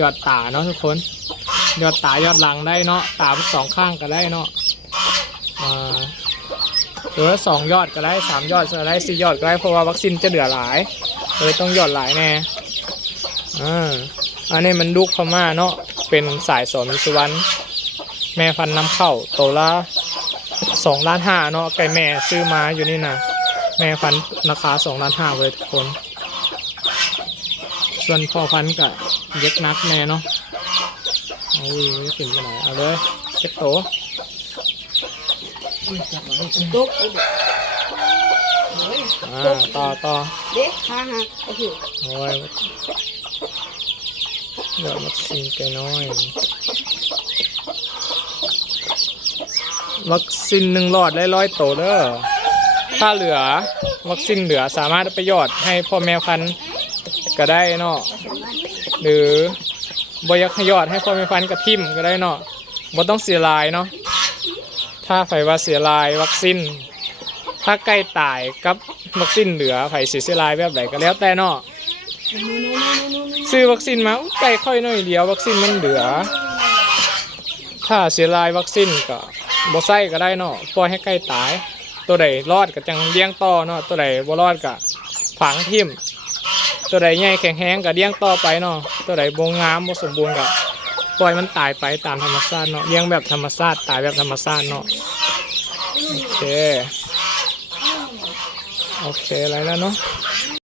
ยอดตาเนาะทุกคน ยอดตายอดหลังได้เนาะตาสองข้างก็ได้เนาะอ่าหรือสองยอดก็ได้สามยอดก็ได้สี่ยอดก็ได้เพราะว่าวัคซีนจะเหลือหลายเลยต้องยอดหลายแน่อ่าอันนี้มันลูกพม่าเนาะเป็นสายสอนวิศวรรณแม่พันธุ์นำเข้าโตละสองล้านห้าเนาะไก่แม่ซื้อมาอยู่นี่นะแม่พันราคาสองล้านห้าเลยทุกคน ส่วนพ่อพันธุ์ก็เย็กนักแน่เนาะโอ้ยไม่ถึงไปไหนเอาเลยเจ็บโตตุ๊กอ่าต่อต่อเด็กขาหักโอ้โหโอ้ยเดี๋ยววัคซีนไปน้อยวัคซีนหนึ่งหลอดได้ร้อยโตเด้อถ้าเหลือวัคซีนเหลือสามารถไปยอดให้พ่อแม่พันธุ์ ก็ได้เนาะหรือบอยากให้หยอดให้พ่อแม่พันธุ์กับทิมก็ได้เนาะบ่ต้องเสียลายเนาะถ้าไฟว่าเสียลายวัคซีนถ้าใกล้ตายกับวัคซีนเหลือไผสิเสียลายแบบไหนก็แล้วแต่เนาะซื้อวัคซีนมาใกล้ค่อยหน่อยเดียววัคซีนมันเหลือ ถ้าเสียลายวัคซีนก็บ่ใส่ก็ได้เนาะปล่อยให้ใกล้ตาย ตัวใดรอดก็จังเลี้ยงต่อเนาะตัวใดบ่รอดก็ฝังทิ่ม ตัวใดใหญ่แข็งแรงก็เลี้ยงต่อไปเนาะตัวใดบ่งามบ่สมบูรณ์ก็ปล่อยมันตายไปตามธรรมชาติเนาะเลี้ยงแบบธรรมชาติตายแบบธรรมชาติเนาะโอเคโอเคอะไรแล้วเนาะ